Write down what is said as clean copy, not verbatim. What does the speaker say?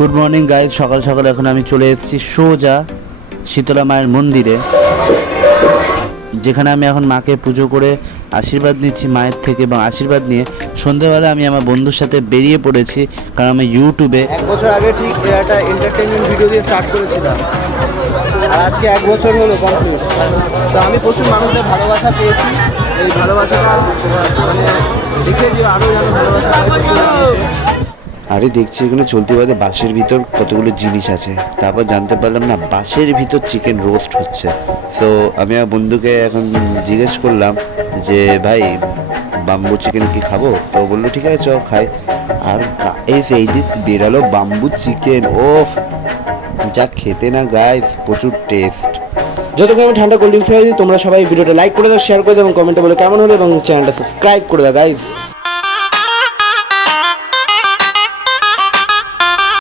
Good morning guys, সকাল সকাল এখন আমি চলে এসেছি সোজা শীতলা মায়ের মন্দিরে, যেখানে আমি এখন মাকে পুজো করে আশীর্বাদ নিচ্ছি মায়ের থেকে। এবং আশীর্বাদ নিয়ে সন্ধ্যাবেলা আমি আমার বন্ধুর সাথে বেরিয়ে পড়েছি, কারণ আমি ইউটিউবে 1 বছর আগে ঠিক একটা এন্টারটেনমেন্ট ভিডিও দিয়ে স্টার্ট করেছিলাম, আর আজকে 1 বছর হলো কমপ্লিট। তো আমি প্রচুর মানুষের ভালোবাসা পেয়েছি। এই ভালোবাসাটা মানে দেখে যে আরও যেন ভালোবাসা পাই প্রচুর মানুষের। আরে দেখছি এখানে চলতে পারে বাসের ভিতর কতগুলো জিনিস আছে, তারপর জানতে পারলাম না বাসের ভিতর চিকেন রোস্ট হচ্ছে। সো আমি আমার বন্ধুকে এখন জিজ্ঞেস করলাম যে ভাই বাম্বু চিকেন কি খাবো, তো বললো ঠিক আছে চল খাই। আর গাইস এই যে বেরালো বাম্বু চিকেন, ও যা খেতে না গাইস, প্রচুর টেস্ট। যতক্ষণ আমি ঠান্ডা কোল্ড ড্রিঙ্কস খাই, তোমরা সবাই ভিডিওটা লাইক করে দাও, শেয়ার করে দাও এবং কমেন্টে বলে কেমন হলো এবং চ্যানেলটা সাবস্ক্রাইব করে দাও গাইস।